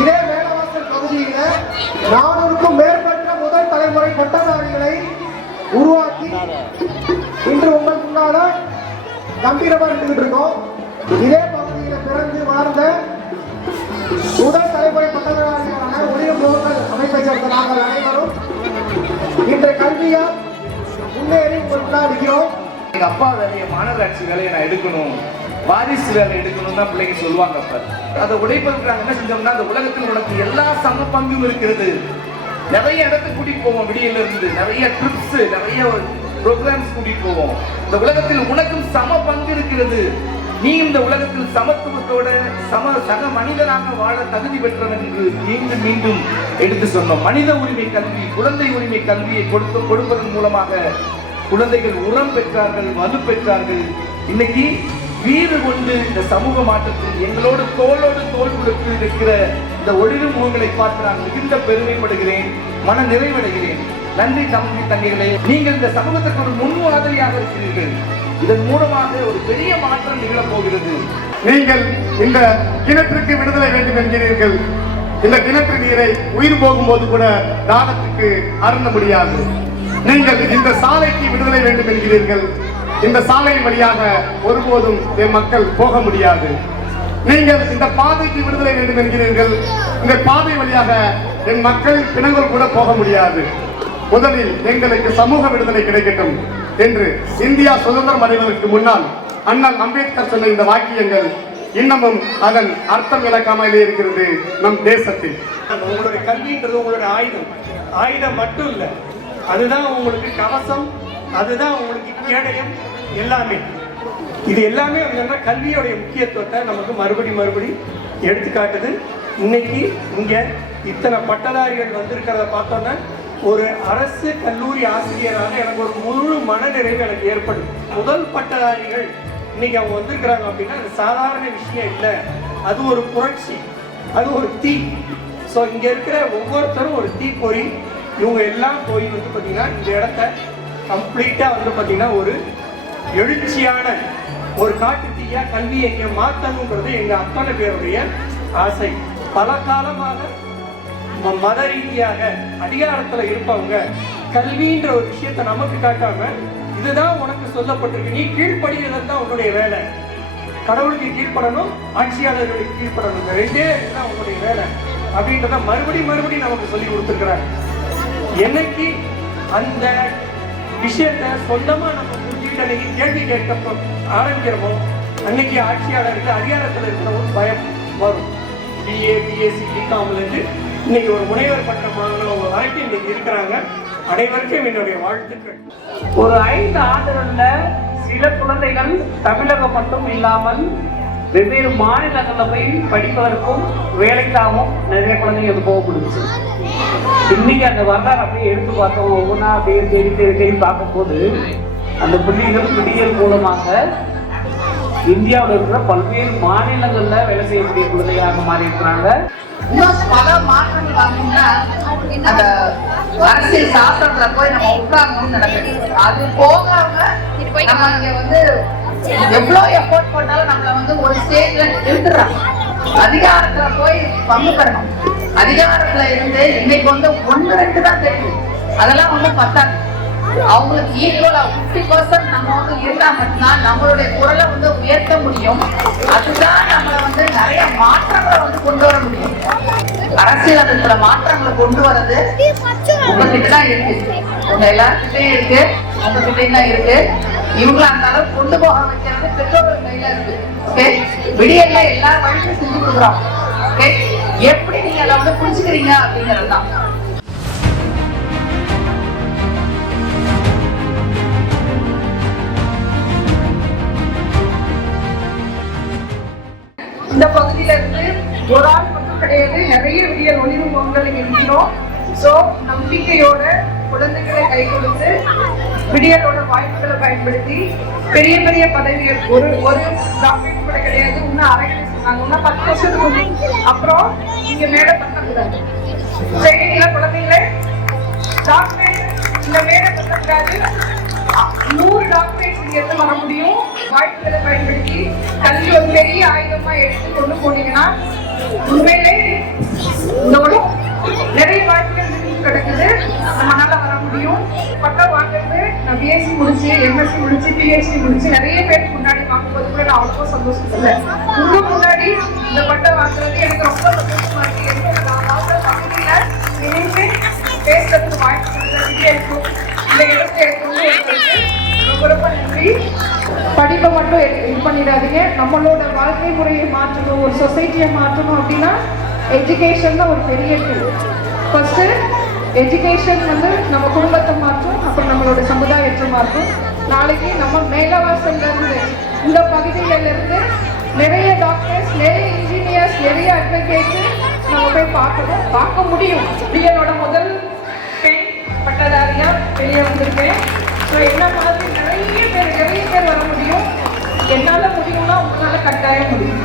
இதே மேலவாசல் பகுதியில 400க்கும் மேற்பட்ட முதல் தலைமுறை பட்டதாரிகளை உருவாக்கி இன்று உங்களுக்கு முன்னால கம்பீரமா இருந்துகிட்டு இருக்கோம். இதே பகுதியில பிறந்து வாழ்ந்த முதல் தலைமுறை பட்டதாரிகளான ஒளிய முகங்கள் அமைப்பை சேர்ந்த நாங்கள் அனைவரும் இன்றைய கல்வியால் முன்னேறி உங்களுக்கு இருக்கிறோம். எங்க அப்பா வேலையை மாநகராட்சி வேலையை நான் எடுக்கணும், வாரிசு வேலை எடுக்கணும் தான் பிள்ளைங்க சொல்லுவாங்க. அப்ப அதை உடைப்பதற்கு நாங்கள் என்ன செஞ்சோம்னா, அந்த உலகத்தில் உனக்கு எல்லா சம பங்கும் இருக்கிறது. நிறைய இடத்துக்கு கூட்டிட்டு போவோம், விடியல இருந்து நிறைய ட்ரிப்ஸ், நிறைய ப்ரோக்ராம்ஸ் கூட்டிட்டு போவோம். இந்த உலகத்தில் உனக்கும் சம பங்கு இருக்கிறது. நீ இந்த உலகத்தில் சமத்துவத்தோட சக மனிதனாக வாழ தகுதி பெற்றவன் என்று மீண்டும் மீண்டும் எடுத்து சொன்னோம். மனித உரிமை கல்வி, குழந்தை உரிமை கல்வியை கொடுப்பதன் மூலமாக குழந்தைகள் உரம் பெற்றார்கள், வலு பெற்றார்கள். இன்னைக்கு வீறு கொண்டு இந்த சமூக மாற்றத்தில் எங்களோடு தோளோடு தோல் கொடுத்து இருக்கிற இந்த ஒளிரும் முகங்களை பார்த்து நான் மிகுந்த பெருமைப்படுகிறேன், மன நிறைவடைகிறேன். நன்றி தம்பி தங்கைகளே, நீங்கள் இந்த சமூகத்திற்கு ஒரு முன்மாதிரியாக இருக்கிறீர்கள். இதன் மூலமாக ஒரு பெரிய மாற்றம் நிகழப் போகிறது. நீங்கள் இந்த கிணற்றுக்கு விடுதலை வேண்டும் என்கிறீர்கள். இந்த கிணற்று நீரை உயிர் போகும்போது கூட தாகத்துக்கு அருந்த முடியாது. நீங்கள் இந்த சாலைக்கு விடுதலை வேண்டும் என்கிறீர்கள். இந்த சாலை வழியாக ஒருபோதும் என் மக்கள் போக முடியாது. நீங்கள் இந்த பாதைக்கு விடுதலை வேண்டும் என்கிறீர்கள். இந்த பாதை வழியாக என் மக்கள் பிணங்கள் கூட போக முடியாது. முதலில் எங்களுக்கு சமூக விடுதலை கிடைக்கட்டும் என்று இந்தியா சுதந்திரம் அடைவதற்கு முன்னால் அண்ணல் அம்பேத்கர் சொன்ன இந்த வாக்கியங்கள் இன்னமும் அதன் அர்த்தம் இழக்காமலே இருக்கிறது நம் தேசத்தில். உங்களுடைய கல்வின்றது உங்களுடைய ஆயுதம் மட்டும் இல்லை, அதுதான் உங்களுக்கு கவசம், அதுதான் உங்களுக்கு கேடயம். எல்லாமே இது எல்லாமே கல்வியோடைய முக்கியத்துவத்தை நமக்கு மறுபடி எடுத்துக்காட்டுது. இன்னைக்கு இங்க இத்தனை பட்டதாரிகள் வந்திருக்கிறத பார்த்தோன்னா ஒரு அரசு கல்லூரி ஆசிரியராக எனக்கு ஒரு முழு மனநிறைவு எனக்கு ஏற்படும். முதல் பட்டதாரிகள் இன்னைக்கு அவங்க வந்திருக்கிறாங்க அப்படின்னா அது சாதாரண விஷயம் இல்லை, அது ஒரு புரட்சி, அது ஒரு தீ. ஸோ இங்க இருக்கிற ஒவ்வொருத்தரும் ஒரு தீ பொறி. இவங்க எல்லாம் போய் வந்து பார்த்தீங்கன்னா இந்த இடத்த கம்ப்ளீட்டா வந்து பார்த்தீங்கன்னா ஒரு எழுச்சியான ஒரு காட்டு தீயா கல்வியை இங்கே மாற்றணுங்கிறது எங்க அத்தனை பேருடைய ஆசை. பல காலமாக மத ரீதியாக அதிகாரத்துல இருப்பவங்க கல்வின்ற ஒரு விஷயத்தை நமக்கு காட்டாம இதுதான் உனக்கு சொல்லப்பட்டிருக்கு, நீ கீழ்படுகிறது தான் உன்னுடைய வேலை, கடவுளுக்கு கீழ்ப்படணும், ஆட்சியாளர்களுக்கு கீழ்ப்படணும், ரெண்டே தான் உன்னுடைய வேலை அப்படின்றத மறுபடி நமக்கு சொல்லி கொடுத்துருக்கிறாங்க. என்னைக்கு அந்த விஷயத்த சொந்தமா நம்ம புரிஞ்சுக்கிட்டு அன்னைக்கு கேள்வி கேட்க ஆரம்பிக்கிறோமோ அன்னைக்கு ஆட்சியாளருக்கு அதிகாரத்தில் இருக்கிற ஒரு பயம் வரும். பிஏ பிஎஸ்சி பிகாம்ல இருந்து இன்னைக்கு ஒரு முனைவர் பட்டம் வாங்கினவங்க வரைக்கும் இன்னைக்கு இருக்கிறாங்க. அனைவருக்கும் என்னுடைய வாழ்த்துக்கள். ஒரு 5 ஆண்டுகள்ல சில குழந்தைகள் தமிழகம் மட்டும் இல்லாமல் வெவ்வேறு மாநிலங்களில் போய் படிப்பதற்கும் வேலைக்காகவும் நிறைய குழந்தைங்க போக முடிஞ்சு. இன்னைக்கு அந்த வரலாறு அப்படியே எடுத்து பார்த்தோம், ஒவ்வொன்றா அப்படியே தேடி பார்க்கும்போது அந்த பிள்ளைகள் விடியல் மூலமாக இந்தியாவில் இருக்கிற பல்வேறு மாநிலங்கள்ல வேலை செய்யக்கூடிய குழந்தைகளாக மாறி இருக்கிறாங்க. இன்னும் பல மாற்றங்கள் வாங்கணும்னா அந்த அரசியல் சாசனத்துல போய் நம்ம உட்காரணும்னு நினைக்கிறேன். அது போகாம நம்ம இங்க வந்து எவ்வளவு எஃபோர்ட் போட்டாலும் நம்மள வந்து ஒரு ஸ்டேஜ்ல இழுத்துறாங்க. அதிகாரத்துல போய் பங்கு பெறணும். அதிகாரத்துல இருந்து இன்னைக்கு வந்து 1-2 தான் தெரியும், அதெல்லாம் ஒன்றும் பத்தாது. அவங்களுக்கு ஈக்குவலா 50% நம்ம வந்து இருந்தா மட்டும்தான் நம்மளுடைய குரலை வந்து உயர்த்த முடியும். அதுதான் நம்மளை வந்து நிறைய மாற்றங்களை வந்து கொண்டு வர முடியும். அரசியல் மாற்றங்களை கொண்டு வர்றது உங்ககிட்ட தான் இருக்கு, உங்க எல்லாருக்கிட்டையும் இருக்கு, உங்ககிட்டையும் தான் இருக்கு. இவங்களை அந்த அளவுக்கு கொண்டு போக வைக்கிறது பெற்றோர்கள் கையில இருக்கு. ஓகே, விடியல்ல எல்லா வழியும் செஞ்சு கொடுக்குறோம். ஓகே, எப்படி நீங்க அதை வந்து புரிஞ்சுக்கிறீங்க அப்படிங்கிறது தான். இந்த பகுதியில இருந்து ஒரு ஆள் மட்டும் கிடையாது, நிறைய விடியல் ஒளிரும் முகங்கள் இருக்கிறோம். சோ நம்பிக்கையோட குழந்தைகளை கை கொடுத்து விடியலோட வாய்ப்புகளை பயன்படுத்தி பெரிய பெரிய பதவிகள் ஒரு டாக்டரேட் கூட கிடையாது, இன்னும் அரைக்கலை சொன்னாங்க, இன்னும் 10 வருஷத்துக்கு அப்புறம் நீங்க மேடை பண்ணக்கூடாது. சரிங்களா குழந்தைங்களே? டாக்டரேட் இந்த மேடை பண்ணக்கூடாது, 100 டாக்டரேட் நீங்க எடுத்து வர முடியும். வாய்ப்புகளை பயன்படுத்தி கல்வி ஒரு பெரிய ஆயுதமா எடுத்து கொண்டு போனீங்கன்னா உண்மையிலே பிஎஸ்சி முடிச்சு எம்எஸ்சி முடிச்சு பிஹெச்டி முடிச்சு நிறைய பேருக்கு முன்னாடி பார்க்கும்போது கூட நான் அவ்வளோ சந்தோஷப்படுறேன். உங்க முன்னாடி இந்த பட்டம் வாங்குறது எனக்கு ரொம்ப சந்தோஷமா இருக்கு. என்னோட நான் வாழ்ற பகுதியில இனிமே பேசுறதுக்கு வாய்ப்பு கொடுத்ததுக்கே இருக்கும். இந்த இடத்தை எடுத்து ரொம்ப ரொம்ப நன்றி. படிப்பை மட்டும் இது பண்ணிடாதீங்க. நம்மளோட வாழ்க்கை முறையை மாற்றணும், ஒரு சொசைட்டியை மாற்றணும் அப்படின்னா எஜுகேஷன் தான் ஒரு பெரிய டூல். ஃபர்ஸ்ட் எஜுகேஷன் வந்து நம்ம குடும்பத்தை மாற்றும், அப்புறம் நம்மளோட சமுதாயத்தை மாற்றும். நாளைக்கு நம்ம மேலவாசல்ல இருந்து இந்த பகுதியில இருந்து நிறைய டாக்டர்ஸ், நிறைய இன்ஜினியர்ஸ், நிறைய அட்வொகேட்ஸ் நம்ம போய் பார்க்க முடியும். என்னோட முதல் பெண் பட்டதாரியா வெளியே வந்திருக்கேன். ஸோ என்ன மாதிரி நிறைய பேர் வர முடியும். என்னால முடியும்னா உங்களால கட்டாயம் முடியும்.